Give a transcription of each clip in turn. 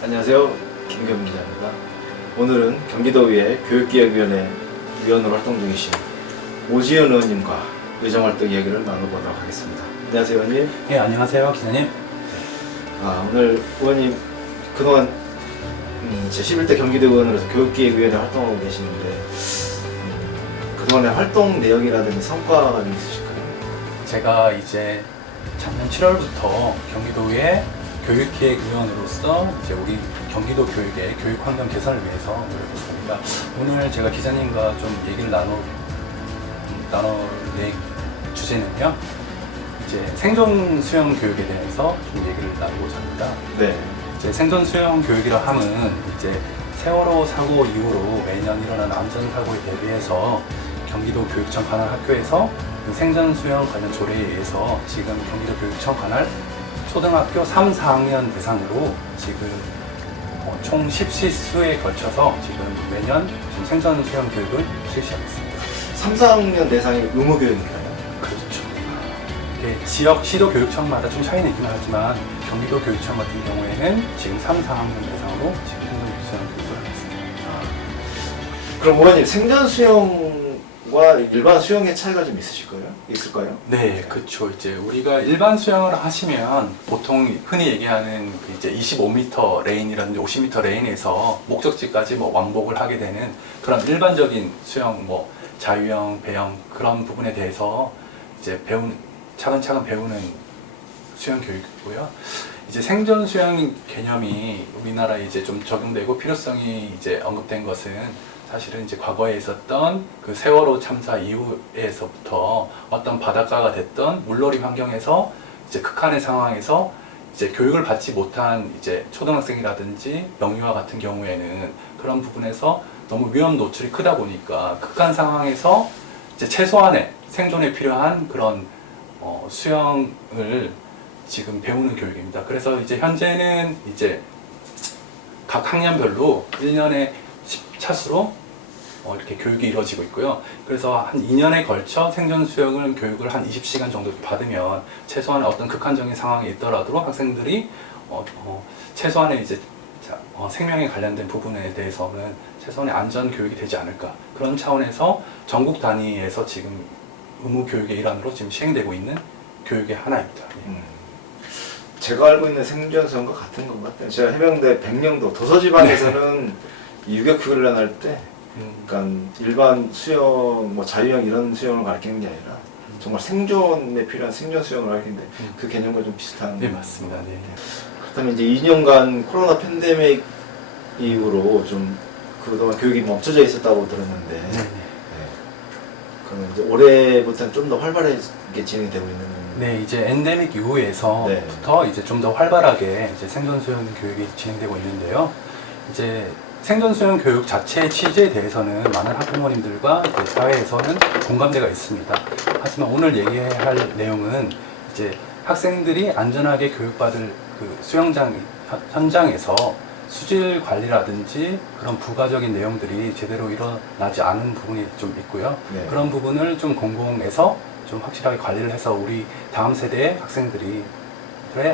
안녕하세요. 김경민 기자입니다. 오늘은 경기도의회 교육기획위원회 위원으로 활동 중이신 오지연 의원님과 의정활동 이야기를 나눠보도록 하겠습니다. 안녕하세요, 의원님. 네, 안녕하세요, 기자님. 오늘 의원님 그동안 제11대 경기도 의원으로서 교육기획위원회 활동하고 계시는데 그동안의 활동 내역이라든지 성과가 좀 있으실까요? 제가 이제 작년 7월부터 경기도의 교육기획위원으로서 이제 우리 경기도 교육의 교육 환경 개선을 위해서 노력했습니다. 오늘 제가 기자님과 좀 얘기를 나눌 주제는요. 이제 생존 수영 교육에 대해서 좀 얘기를 나누고자 합니다. 네. 이제 생존 수영 교육이라 함은 이제 세월호 사고 이후로 매년 일어나는 안전사고에 대비해서 경기도 교육청 관할 학교에서 그 생존 수영 관련 조례에 의해서 지금 경기도 교육청 관할 초등학교 3, 4학년 대상으로 지금 총 10시수에 걸쳐서 지금 매년 지금 생존 수영 교육을 실시하고 있습니다. 3, 4학년 대상이 의무교육인가요? 그렇죠. 이게 지역 시도 교육청마다 좀 차이는 있긴 하지만 경기도 교육청 같은 경우에는 지금 3, 4학년 대상으로 지금 생존 수영 교육을 하고 있습니다. 그럼 의원님 생존 수영과 일반 수영의 차이가 좀 있을까요? 네, 그렇죠. 이제 우리가 일반 수영을 하시면 보통 흔히 얘기하는 그 이제 25m 레인이라든지 50m 레인에서 목적지까지 뭐 왕복을 하게 되는 그런 일반적인 수영, 뭐 자유형, 배영 그런 부분에 대해서 이제 차근차근 배우는 수영 교육이고요. 이제 생존 수영 개념이 우리나라에 이제 좀 적용되고 필요성이 이제 언급된 것은 사실은 이제 과거에 있었던 그 세월호 참사 이후에서부터 어떤 바닷가가 됐던 물놀이 환경에서 이제 극한의 상황에서 이제 교육을 받지 못한 이제 초등학생이라든지 영유아 같은 경우에는 그런 부분에서 너무 위험 노출이 크다 보니까 극한 상황에서 이제 최소한의 생존에 필요한 그런 수영을 지금 배우는 교육입니다. 그래서 이제 현재는 이제 각 학년별로 1년에 10차수로 이렇게 교육이 이루어지고 있고요. 그래서 한 2년에 걸쳐 생존 수영을 교육을 한 20시간 정도 받으면 최소한 어떤 극한적인 상황에 있더라도 학생들이 최소한의 이제 생명에 관련된 부분에 대해서는 최소한의 안전 교육이 되지 않을까 그런 차원에서 전국 단위에서 지금 의무 교육의 일환으로 지금 시행되고 있는 교육의 하나입니다. 제가 알고 있는 생존 수영과 같은 것 같아요. 제가 해병대 백령도 도서지방에서는 유격 훈련할 때 그러니까 일반 수영, 뭐 자유형 이런 수영을 가르치는 게 아니라 정말 생존에 필요한 생존 수영을 가르치는데 그 개념과 좀 비슷한. 네, 맞습니다. 네. 그렇다면 이제 2년간 코로나 팬데믹 이후로 좀 그동안 교육이 멈춰져 있었다고 들었는데 네. 그러면 이제 올해부터는 좀 더 활발하게 진행되고 있는. 네, 이제 엔데믹 이후에서부터 이제 좀 더 활발하게 이제 생존 수영 교육이 진행되고 있는데요. 이제 생존 수영 교육 자체의 취지에 대해서는 많은 학부모님들과 사회에서는 공감대가 있습니다. 하지만 오늘 얘기할 내용은 이제 학생들이 안전하게 교육받을 그 수영장 현장에서 수질 관리라든지 그런 부가적인 내용들이 제대로 일어나지 않은 부분이 좀 있고요. 네. 그런 부분을 좀 공공에서 좀 확실하게 관리를 해서 우리 다음 세대의 학생들의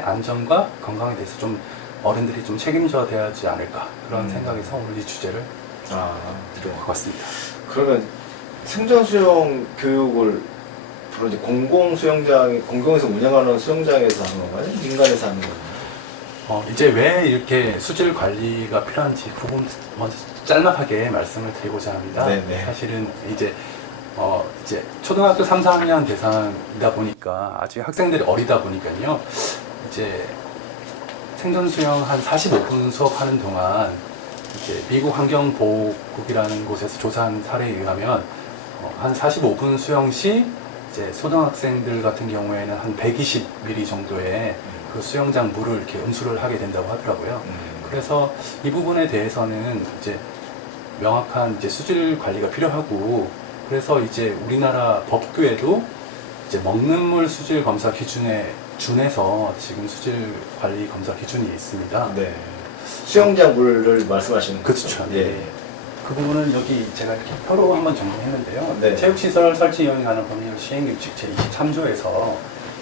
안전과 건강에 대해서 좀 어른들이 좀 책임져야 되지 않을까 그런 생각에서 오늘 이 주제를 들어온 것 같습니다. 그러면 생존 수영 교육을 주로 이제 공공에서 운영하는 수영장에서 하는 건가요? 민간에서 하는 건가요? 이제 왜 이렇게 수질 관리가 필요한지 부분 먼저 짤막하게 말씀을 드리고자 합니다. 네네. 사실은 이제 초등학교 3, 4학년 대상이다 보니까 아직 학생들이 어리다 보니까요. 이제 생존 수영 한 45분 수업하는 동안 이제 미국 환경보호국이라는 곳에서 조사한 사례에 의하면 한 45분 수영 시 이제 초등학생들 같은 경우에는 한 120ml 정도의 그 수영장 물을 이렇게 음수를 하게 된다고 하더라고요. 그래서 이 부분에 대해서는 이제 명확한 이제 수질 관리가 필요하고 그래서 이제 우리나라 법규에도 이제 먹는 물 수질 검사 기준에 준해서 지금 수질 관리 검사 기준이 있습니다. 네. 수영장 물을 말씀하시는 거죠? 그렇죠. 예. 그 부분은 여기 제가 이렇게 표로 한번 정리했는데요. 네. 체육시설 설치 이용하는 법률 시행규칙 제23조에서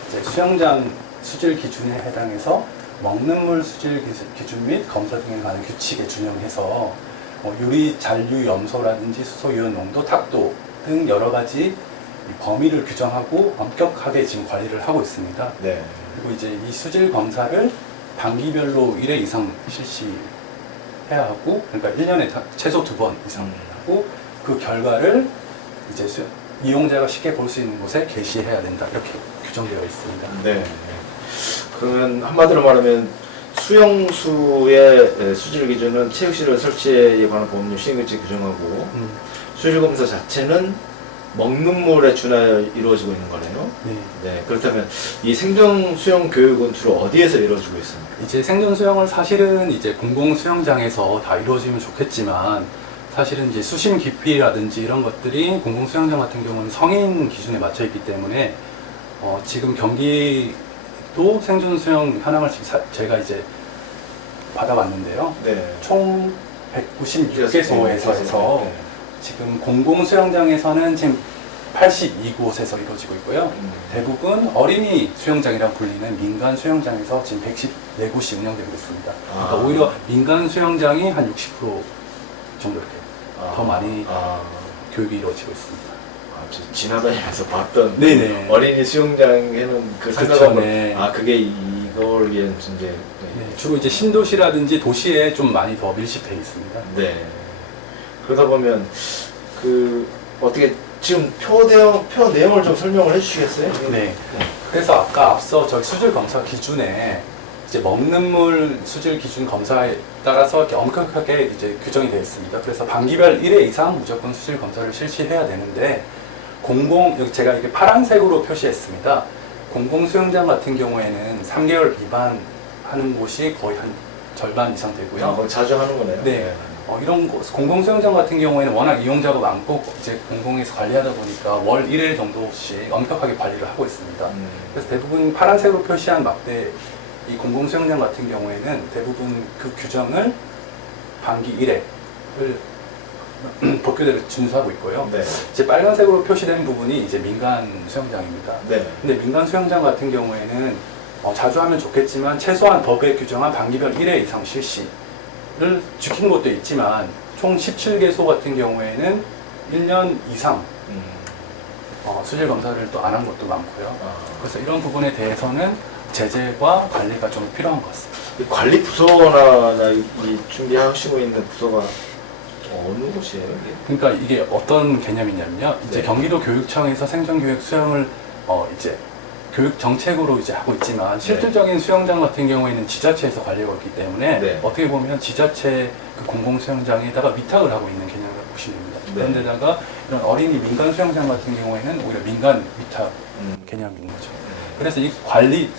이제 수영장 수질 기준에 해당해서 먹는 물 수질 기준 및 검사 등에 관한 규칙에 준용해서 유리 잔류 염소라든지 수소 이온 농도, 탁도 등 여러 가지 이 범위를 규정하고 엄격하게 지금 관리를 하고 있습니다. 네. 그리고 이제 이 수질 검사를 단기별로 1회 이상 실시해야 하고, 그러니까 1년에 최소 2번 이상 하고, 그 결과를 이제 이용자가 쉽게 볼 수 있는 곳에 게시해야 된다. 이렇게 규정되어 있습니다. 네. 그러면 한마디로 말하면 수용수의 수질 기준은 체육시설 설치에 관한 법률 시행규칙 규정하고 수질 검사 자체는 먹는 물에 준하여 이루어지고 있는 거네요. 네. 네. 그렇다면 이 생존 수영 교육은 주로 어디에서 이루어지고 있습니까? 이제 생존 수영을 사실은 이제 공공 수영장에서 다 이루어지면 좋겠지만, 사실은 이제 수심 깊이라든지 이런 것들이 공공 수영장 같은 경우는 성인 기준에 맞춰 있기 때문에 지금 경기도 생존 수영 현황을 지금 제가 이제 받아봤는데요. 네. 총 196개소에서 해서 네. 지금 공공 수영장에서는 지금 82곳에서 이루어지고 있고요. 대부분 어린이 수영장이라고 불리는 민간 수영장에서 지금 114곳이 운영되고 있습니다. 그러니까 오히려 민간 수영장이 한 60% 정도 이렇게 더 많이 교육이 이루어지고 있습니다. 지나다니면서 봤던 네네. 어린이 수영장에는 그 그쵸, 생각하고 네. 그게 이걸 위한 이제 네, 주로 이제 신도시라든지 도시에 좀 많이 더 밀집해 있습니다. 네. 그러다 보면 그 어떻게 지금 표 내용을 좀 설명을 해주시겠어요? 네. 그래서 아까 앞서 저희 수질 검사 기준에 이제 먹는 물 수질 기준 검사에 따라서 이렇게 엄격하게 이제 규정이 되어 있습니다. 그래서 반기별 1회 이상 무조건 수질 검사를 실시해야 되는데, 여기 제가 이게 파란색으로 표시했습니다. 공공 수영장 같은 경우에는 3개월 미만하는 곳이 거의 한 절반 이상 되고요. 자주 하는 거네요. 네. 이런 공공 수영장 같은 경우에는 워낙 이용자가 많고 이제 공공에서 관리하다 보니까 월 1회 정도씩 엄격하게 관리를 하고 있습니다. 그래서 대부분 파란색으로 표시한 막대 이 공공 수영장 같은 경우에는 대부분 그 규정을 반기 1회를 법규대로 준수하고 있고요. 네. 이제 빨간색으로 표시된 부분이 이제 민간 수영장입니다. 네. 근데 민간 수영장 같은 경우에는 자주 하면 좋겠지만 최소한 법에 규정한 반기별 1회 이상 실시를 지키는 것도 있지만, 총 17개소 같은 경우에는 1년 이상 수질 검사를 또 안 한 것도 많고요. 그래서 이런 부분에 대해서는 제재와 관리가 좀 필요한 것 같습니다. 이 관리 부서나 이 준비하시고 있는 부서가 어느 곳이에요? 이게? 그러니까 이게 어떤 개념이냐면요. 이제 네. 경기도 교육청에서 생존교육 수영을 이제 교육 정책으로 이제 하고 있지만, 실질적인 수영장 같은 경우에는 지자체에서 관리하고 있기 때문에 네. 어떻게 보면 지자체 그 공공 수영장에다가 위탁을 하고 있는 개념이라고 보시면 됩니다. 네. 그런데다가 이런 어린이 민간 수영장 같은 경우에는 오히려 민간 위탁 개념이 있는 거죠. 그래서 이 관리,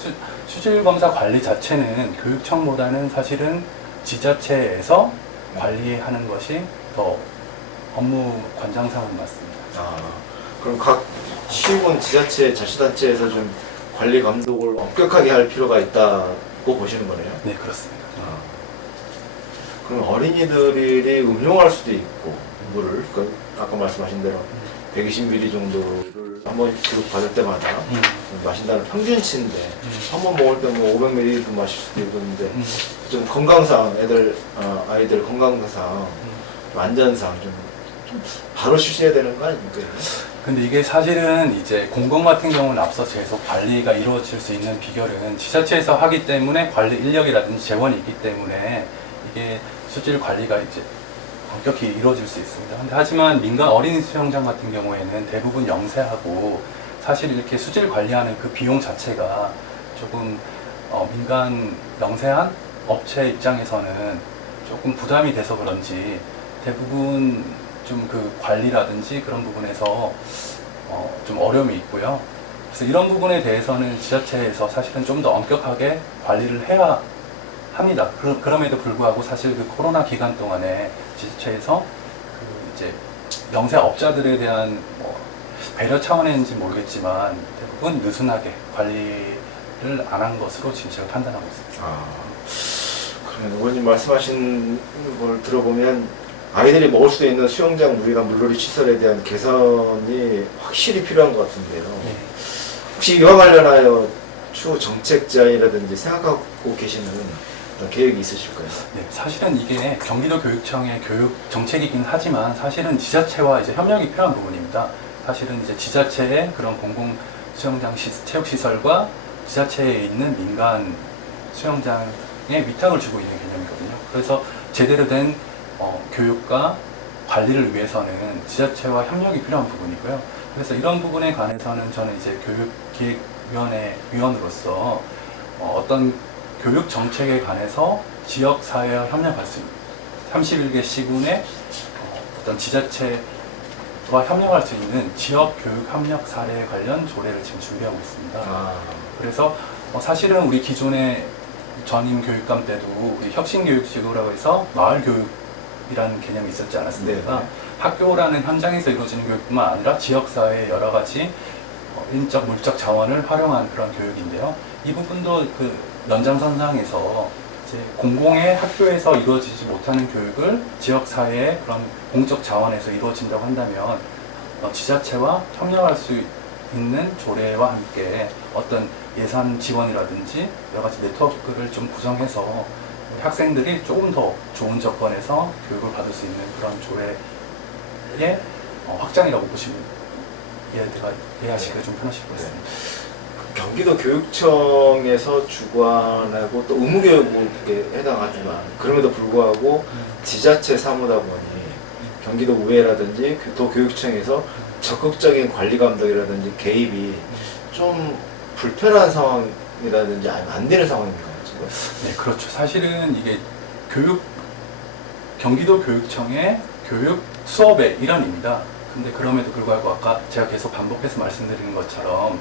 수질 검사 관리 자체는 교육청보다는 사실은 지자체에서 관리하는 것이 더 업무 관장상은 맞습니다. 그럼 각 시군 지자체 자치단체에서 좀 관리 감독을 엄격하게 할 필요가 있다고 보시는 거네요. 네, 그렇습니다. 그럼 어린이들이 음용할 수도 있고 물을 아까 말씀하신 대로 120ml 정도를 한 번 기록 받을 때마다 마신다는 평균치인데 한 번 먹을 때 뭐 500ml도 마실 수도 있는데 좀 건강상 아이들 건강상 안전상 좀 바로 실시해야 되는 거 아닙니까? 근데 이게 사실은 이제 공공 같은 경우는 앞서 계속 관리가 이루어질 수 있는 비결은 지자체에서 하기 때문에 관리 인력이라든지 재원이 있기 때문에 이게 수질 관리가 이제 엄격히 이루어질 수 있습니다. 근데 하지만 민간 어린이 수영장 같은 경우에는 대부분 영세하고 사실 이렇게 수질 관리하는 그 비용 자체가 조금 민간 영세한 업체 입장에서는 조금 부담이 돼서 그런지 대부분 좀 그 관리라든지 그런 부분에서 좀 어려움이 있고요. 그래서 이런 부분에 대해서는 지자체에서 사실은 좀 더 엄격하게 관리를 해야 합니다. 그럼에도 불구하고 사실 그 코로나 기간 동안에 지자체에서 그 이제 영세업자들에 대한 배려 차원인지 모르겠지만 대부분 느슨하게 관리를 안 한 것으로 지금 제가 판단하고 있습니다. 그러면 의원님 말씀하신 걸 들어보면 아이들이 먹을 수 있는 수영장 물이나 물놀이 시설에 대한 개선이 확실히 필요한 것 같은데요. 네. 혹시 이와 관련하여 추후 정책 제안이라든지 생각하고 계시는 어떤 계획이 있으실까요? 네, 사실은 이게 경기도 교육청의 교육 정책이긴 하지만 사실은 지자체와 이제 협력이 필요한 부분입니다. 사실은 이제 지자체의 그런 공공 수영장 체육 시설과 지자체에 있는 민간 수영장에 위탁을 주고 있는 개념이거든요. 그래서 제대로 된 교육과 관리를 위해서는 지자체와 협력이 필요한 부분이고요. 그래서 이런 부분에 관해서는 저는 이제 교육기획위원회 위원으로서 어떤 교육 정책에 관해서 지역 사회와 협력할 수 있는 31개 시군의 어떤 지자체와 협력할 수 있는 지역 교육 협력 사례 관련 조례를 지금 준비하고 있습니다. 그래서 사실은 우리 기존의 전임 교육감 때도 우리 혁신교육지구라고 해서 마을교육이라는 개념이 있었지 않았습니까? 네. 학교라는 현장에서 이루어지는 교육뿐만 아니라 지역사회의 여러 가지 인적, 물적 자원을 활용한 그런 교육인데요. 이 부분도 그 연장선상에서 이제 공공의 학교에서 이루어지지 못하는 교육을 지역사회의 그런 공적 자원에서 이루어진다고 한다면 지자체와 협력할 수 있는 조례와 함께 어떤 예산 지원이라든지 여러 가지 네트워크를 좀 구성해서 우리 학생들이 조금 더 좋은 조건에서 교육을 받을 수 있는 그런 조례의 확장이라고 보시면 이해하시기가 좀 편하실 것 같습니다. 경기도 교육청에서 주관하고 또 의무교육에 해당하지만 그럼에도 불구하고 지자체 사무다 보니 경기도 우회라든지 도교육청에서 적극적인 관리 감독이라든지 개입이 좀 불편한 상황이라든지 아니면 안 되는 상황인가요, 지금? 네, 그렇죠. 사실은 이게 경기도 교육청의 교육 수업의 일환입니다. 근데 그럼에도 불구하고 아까 제가 계속 반복해서 말씀드리는 것처럼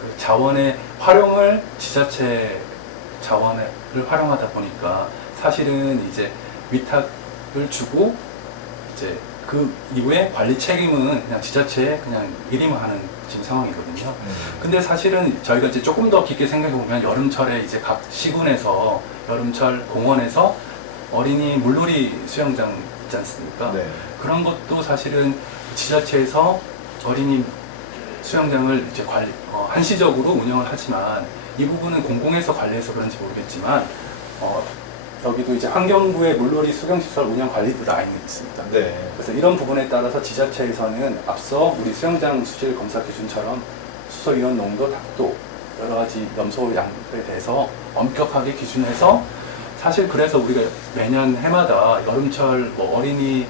그 자원의 활용을 지자체 자원을 활용하다 보니까 사실은 이제 위탁을 주고 이제 그 이후에 관리 책임은 그냥 지자체에 그냥 일임을 하는 지금 상황이거든요. 근데 사실은 저희가 이제 조금 더 깊게 생각해 보면 여름철에 이제 각 시군에서 여름철 공원에서 어린이 물놀이 수영장 있지 않습니까? 네. 그런 것도 사실은 지자체에서 어린이 수영장을 이제 한시적으로 운영을 하지만 이 부분은 공공에서 관리해서 그런지 모르겠지만 여기도 이제 환경부의 물놀이 수경시설 운영 관리부 라인이 있습니다. 네. 그래서 이런 부분에 따라서 지자체에서는 앞서 우리 수영장 수질 검사 기준처럼 수소 이온 농도, 탁도 여러 가지 염소 양에 대해서 엄격하게 기준해서 사실 그래서 우리가 매년 해마다 여름철 어린이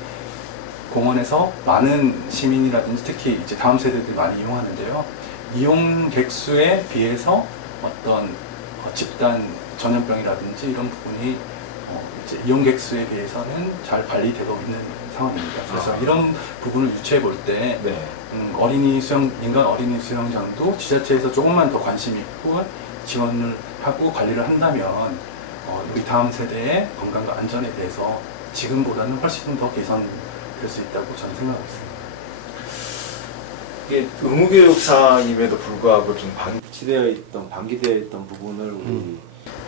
공원에서 많은 시민이라든지 특히 이제 다음 세대들이 많이 이용하는데요. 이용객 수에 비해서 어떤 집단 전염병이라든지 이런 부분이 이제 이용객 수에 비해서는 잘 관리되고 있는 상황입니다. 그래서 이런 부분을 유추해 볼 때 네. 민간 어린이 수영장도 지자체에서 조금만 더 관심 있고 지원을 하고 관리를 한다면 우리 다음 세대의 건강과 안전에 대해서 지금보다는 훨씬 더 개선될 수 있다고 저는 생각하고 있습니다. 이게 의무교육사임에도 불구하고 좀 방기되어 있던 부분을 우리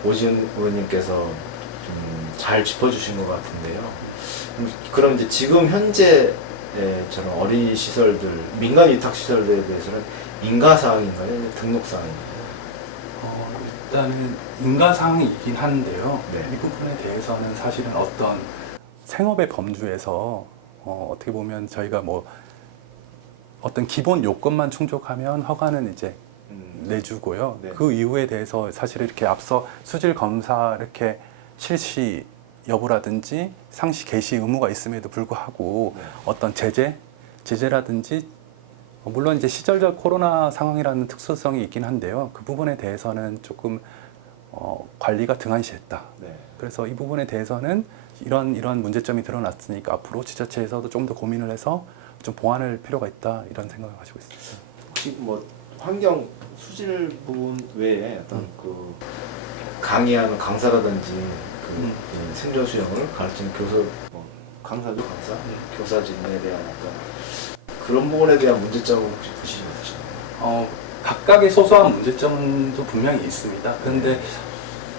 오지은 의원님께서 좀 잘 짚어주신 것 같은데요. 그럼 이제 지금 현재 저런 어린이 시설들, 민간 위탁 시설들에 대해서는 인가사항인가요? 등록사항인가요? 일단은 인가사항이 있긴 한데요. 네. 이 부분에 대해서는 사실은 어떤 생업의 범주에서 어떻게 보면 저희가 뭐 어떤 기본 요건만 충족하면 허가는 이제 내주고요. 네. 그 이후에 대해서 사실 이렇게 앞서 수질 검사 이렇게 실시 여부라든지 상시 개시 의무가 있음에도 불구하고 네. 어떤 제재라든지 물론 이제 시절적 코로나 상황이라는 특수성이 있긴 한데요. 그 부분에 대해서는 조금 관리가 등한시했다. 네. 그래서 이 부분에 대해서는 이런 문제점이 드러났으니까 앞으로 지자체에서도 좀 더 고민을 해서 좀 보완할 필요가 있다 이런 생각을 가지고 있습니다. 혹시 뭐 환경 수질 부분 외에 어떤 그 강의하는 강사라든지 이 생존 수영을 가르치는 강사죠, 강사, 교사진에 대한 어떤 그런 부분에 대한 문제점을 혹시 보시지 않으시나요? 각각의 소소한 문제점도 분명히 있습니다. 그런데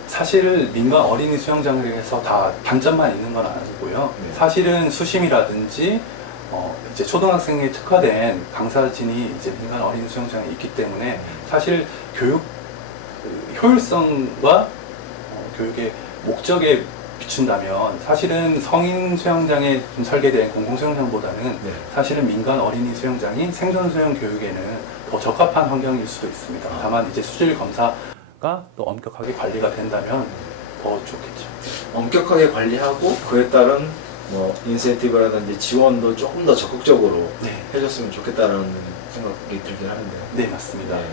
사실 민간 어린이 수영장에 대해서 다 단점만 있는 건 아니고요. 네. 사실은 수심이라든지 이제 초등학생에 특화된 강사진이 이제 민간 어린이 수영장에 있기 때문에 사실 교육 효율성과 교육의 목적에 비춘다면 사실은 성인 수영장에 좀 설계된 공공 수영장보다는 네. 사실은 민간 어린이 수영장인 생존 수영 교육에는 더 적합한 환경일 수도 있습니다. 다만 이제 수질 검사가 또 엄격하게 관리가 된다면 더 좋겠죠. 엄격하게 관리하고 그에 따른 뭐 인센티브라든지 지원도 조금 더 적극적으로 네, 해줬으면 좋겠다라는 생각이 들긴 하는데요. 네 맞습니다. 네.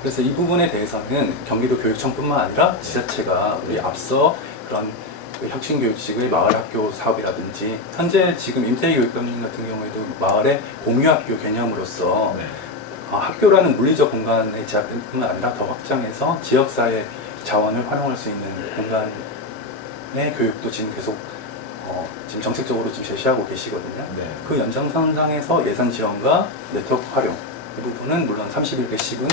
그래서 이 부분에 대해서는 경기도 교육청뿐만 아니라 지자체가 우리 앞서 그런 그 혁신교육식의 마을학교 사업이라든지 현재 지금 임태희 교육감님 같은 경우에도 마을의 공유학교 개념으로서 네. 학교라는 물리적 공간의 제약뿐만 아니라 더 확장해서 지역사회 자원을 활용할 수 있는 공간의 교육도 지금 계속 지금 정책적으로 지금 제시하고 계시거든요. 네. 그 연장선상에서 예산 지원과 네트워크 활용 이 부분은 물론 31개씩은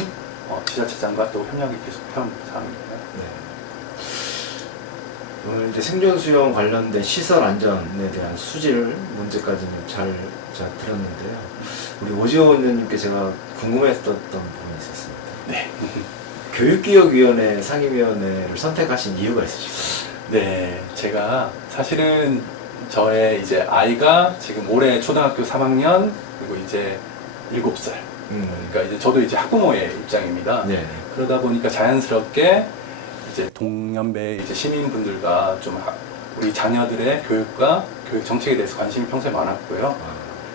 지자체장과 또 협력이 계속 필요한 사항입니다. 네. 오늘 이제 생존 수영 관련된 시설 안전에 대한 수질 문제까지는 잘 들었는데요. 우리 오지호 의원님께 제가 궁금했었던 부분이 있었습니다. 네. 교육기획위원회 상임위원회를 선택하신 이유가 있으실까요? 네, 제가 사실은 저의 이제 아이가 지금 올해 초등학교 3학년 그리고 이제 7살. 그러니까 이제 저도 이제 학부모의 입장입니다. 네. 그러다 보니까 자연스럽게 이제 동년배 이제 시민분들과 좀 우리 자녀들의 교육과 교육 정책에 대해서 관심이 평소에 많았고요.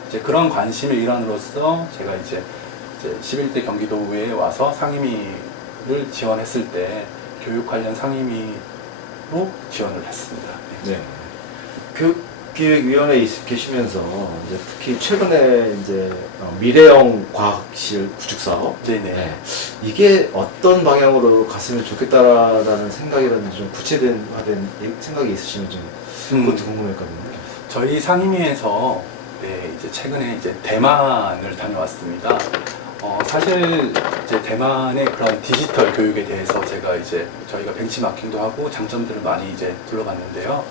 이제 그런 관심의 일환으로서 제가 이제 11대 경기도의회에 와서 상임위를 지원했을 때 교육 관련 상임위로 지원을 했습니다. 네. 교육기획위원회에 계시면서 이제 특히 최근에 이제 미래형 과학실 구축 사업, 네네. 네. 이게 어떤 방향으로 갔으면 좋겠다라는 생각이라든지 좀 구체화된 생각이 있으시면 좀 그것도 궁금했거든요. 저희 상임위에서 네, 이제 최근에 이제 대만을 다녀왔습니다. 사실 이제 대만의 그런 디지털 교육에 대해서 제가 이제 저희가 벤치마킹도 하고 장점들을 많이 이제 둘러봤는데요.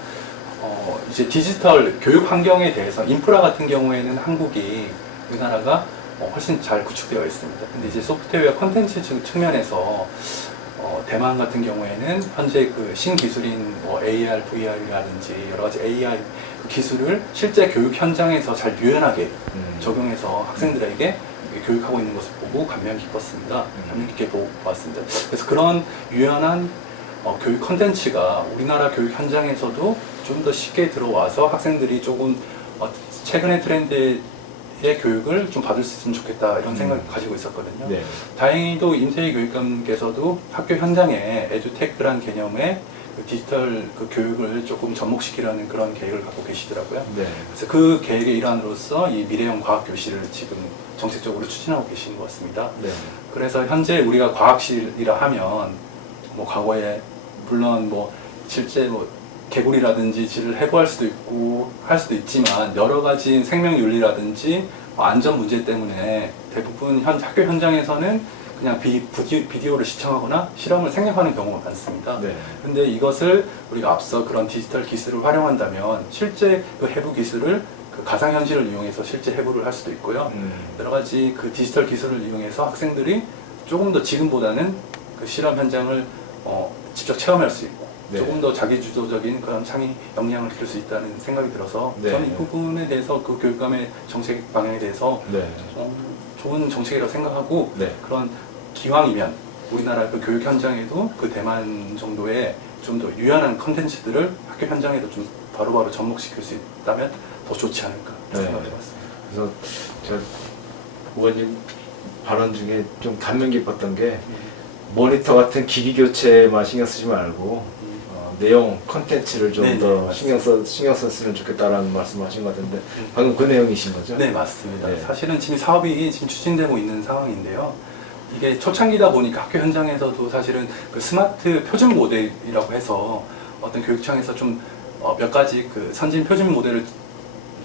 이제 디지털 교육 환경에 대해서 인프라 같은 경우에는 한국이 우리나라가 훨씬 잘 구축되어 있습니다. 근데 이제 소프트웨어 콘텐츠 측면에서 대만 같은 경우에는 현재 그 신기술인 AR, VR이라든지 여러 가지 AI 기술을 실제 교육 현장에서 잘 유연하게 적용해서 학생들에게 교육하고 있는 것을 보고 감명 깊었습니다. 감명 깊게 보았습니다. 그래서 그런 유연한 교육 콘텐츠가 우리나라 교육 현장에서도 좀 더 쉽게 들어와서 학생들이 조금 최근의 트렌드의 교육을 좀 받을 수 있으면 좋겠다 이런 생각을 가지고 있었거든요. 네. 다행히도 임태희 교육감께서도 학교 현장에 에듀테크란 개념의 그 디지털 그 교육을 조금 접목시키려는 그런 계획을 갖고 계시더라고요. 네. 그래서 그 계획의 일환으로서 이 미래형 과학교실을 지금 정책적으로 추진하고 계신 것 같습니다. 네. 그래서 현재 우리가 과학실이라 하면 뭐 과거에 물론 뭐 실제 뭐 개구리라든지 질을 해부할 수도 있고 할 수도 있지만 여러 가지 생명 윤리라든지 안전 문제 때문에 대부분 학교 현장에서는 그냥 비디오를 시청하거나 실험을 생략하는 경우가 많습니다. 네. 근데 이것을 우리가 앞서 그런 디지털 기술을 활용한다면 실제 그 해부 기술을 그 가상현실을 이용해서 실제 해부를 할 수도 있고요. 여러 가지 그 디지털 기술을 이용해서 학생들이 조금 더 지금보다는 그 실험 현장을 직접 체험할 수 있고 네. 조금 더 자기주도적인 그런 창의 역량을 기를 수 있다는 생각이 들어서 네. 저는 이 부분에 대해서 그 교육감의 정책 방향에 대해서 네. 좋은 정책이라고 생각하고 네. 그런 기왕이면 우리나라 그 교육 현장에도 그 대만 정도의 좀 더 유연한 컨텐츠들을 학교 현장에도 좀 바로바로 접목시킬 수 있다면 더 좋지 않을까 네. 생각해 봤습니다. 그래서 저 의원님 발언 중에 좀 감명 깊었던 게 모니터 같은 기기 교체만 신경 쓰지 말고 내용 컨텐츠를 좀 네네, 더 맞습니다. 신경 썼으면 좋겠다라는 말씀하신 것 같은데 방금 그 내용이신 거죠? 네, 맞습니다. 네. 사실은 지금 사업이 지금 추진되고 있는 상황인데요. 이게 초창기다 보니까 학교 현장에서도 사실은 그 스마트 표준 모델이라고 해서 어떤 교육청에서 좀 몇 가지 그 선진 표준 모델을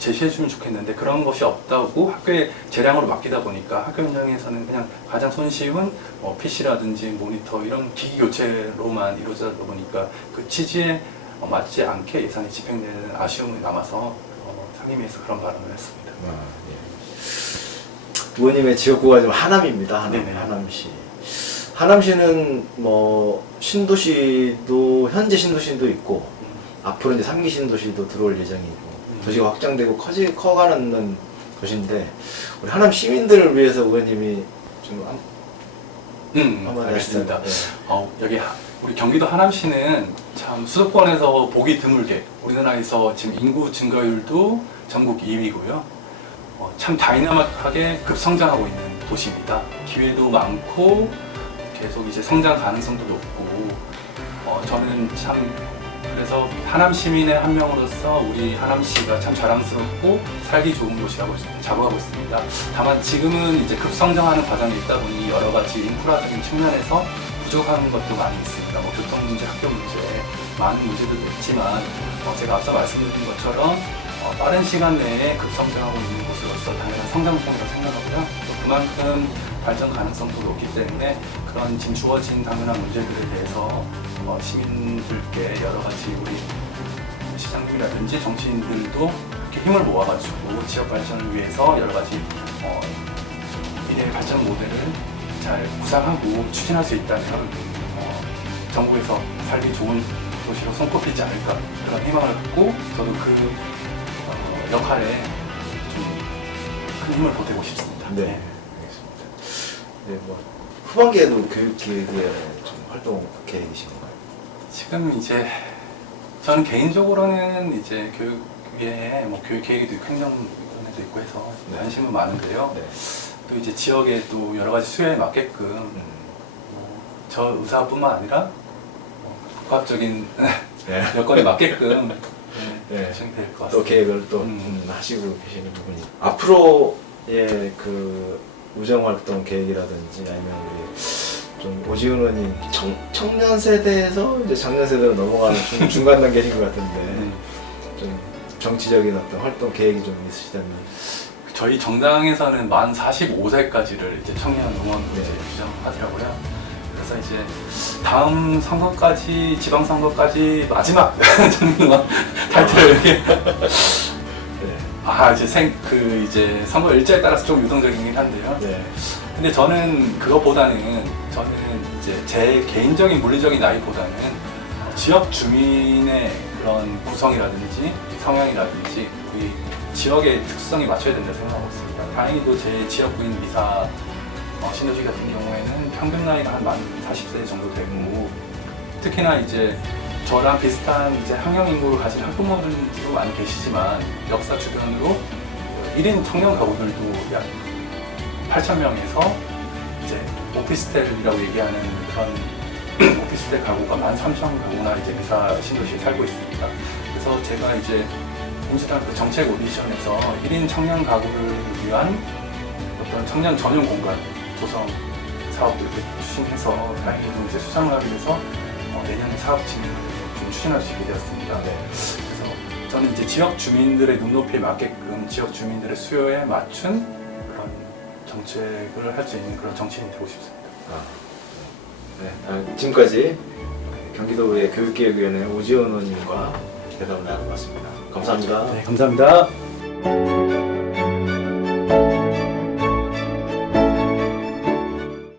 제시해 주면 좋겠는데 그런 것이 없다고 학교의 재량으로 맡기다 보니까 학교 현장에서는 그냥 가장 손쉬운 PC라든지 모니터 이런 기기 교체로만 이루어지다 보니까 그 취지에 맞지 않게 예산이 집행되는 아쉬움이 남아서 상임위에서 그런 발언을 했습니다. 예. 의원님의 지역구가 좀 하남입니다. 네네. 하남시. 하남시는 뭐 신도시도 현재 신도시도 있고 앞으로 이제 3기 신도시도 들어올 예정이고 도시가 확장되고 커가는 도시인데 우리 하남 시민들을 위해서 의원님이 좀 한마디 알겠습니다. 하시죠. 여기 우리 경기도 하남시는 참 수도권에서 보기 드물게 우리나라에서 지금 인구 증가율도 전국 2위고요. 참 다이나믹하게 급성장하고 있는 도시입니다. 기회도 많고 계속 이제 성장 가능성도 높고 저는 참 그래서 하남 시민의 한 명으로서 우리 하남시가 참 자랑스럽고 살기 좋은 도시라고 자부하고 있습니다. 다만 지금은 이제 급성장하는 과정에 있다 보니 여러 가지 인프라적인 측면에서 부족한 것도 많이 있습니다. 뭐 교통 문제, 학교 문제, 많은 문제들도 있지만 제가 앞서 말씀드린 것처럼 빠른 시간 내에 급성장하고 있는 곳으로서 당연한 성장통이라고 생각하고요. 또 그만큼 발전 가능성도 높기 때문에 그런 지금 주어진 당연한 문제들에 대해서 시민들께 여러 가지 우리 시장님이라든지 정치인들도 이렇게 힘을 모아가지고 지역 발전을 위해서 여러 가지 미래의 발전 모델을 잘 구상하고 추진할 수 있다면 정부에서 살기 좋은 도시로 손꼽히지 않을까 그런 희망을 갖고 저도 그 역할에 좀 큰 힘을 보태고 싶습니다. 네, 알겠습니다. 네, 뭐 후반기에도 교육 기획에 좀 활동 계획이신 건가요? 지금 이제 저는 개인적으로는 이제 교육에 뭐 교육 계획도 있고 행정위원회도 있고 해서 네. 관심은 많은데요. 네. 또 이제 지역의 또 여러 가지 수요에 맞게끔 저 의사뿐만 아니라 복합적인 네. 여건에 맞게끔 네. 진행이 될 것 또 같습니다. 계획을 또 하시고 계시는 부분이 앞으로의 그 우정 활동 계획이라든지 아니면 우리 좀 오지훈 의원님 청년 세대에서 이제 장년 세대로 넘어가는 중간 단계인 것 같은데 좀 정치적인 어떤 활동 계획이 좀 있으시다면 저희 정당에서는 만 45세까지를 이제 청년 의원으로 네. 이제 규정하더라고요. 그래서 이제 다음 선거까지 지방선거까지 마지막 정당 타이틀을 이렇게 네. 이제 선거 일자에 따라서 좀 유동적이긴 한데요. 네. 근데 저는 그것보다는 저는 이제 제 개인적인 물리적인 나이보다는 지역 주민의 그런 구성이라든지 성향이라든지 우리 지역의 특성에 맞춰야 된다고 생각하고 있습니다. 다행히도 제 지역구인 미사 신도시 같은 경우에는 평균 나이가 한 만 40세 정도 되고 특히나 이제 저랑 비슷한 이제 학령 인구를 가진 학부모들도 많이 계시지만 역사 주변으로 1인 청년 가구들도 약 8,000명에서 이제 오피스텔이라고 얘기하는 그런 오피스텔 가구가 13,000 가구나 이제 미사 신도시에 살고 있습니다. 그래서 제가 이제 민주당 그 정책 오디션에서 1인 청년 가구를 위한 어떤 청년 전용 공간 조성 사업들을 추진해서 다행히도 이제 수상을 하기 위해서 내년에 사업 진행을 좀 추진할 수 있게 되었습니다. 네. 그래서 저는 이제 지역 주민들의 눈높이에 맞게끔 지역 주민들의 수요에 맞춘 그런 정책을 할 수 있는 그런 정치인이 되고 싶습니다. 네. 지금까지 경기도의 교육기획위원회 오지훈 의원님과 대담을 나눠봤습니다. 감사합니다. 네, 감사합니다.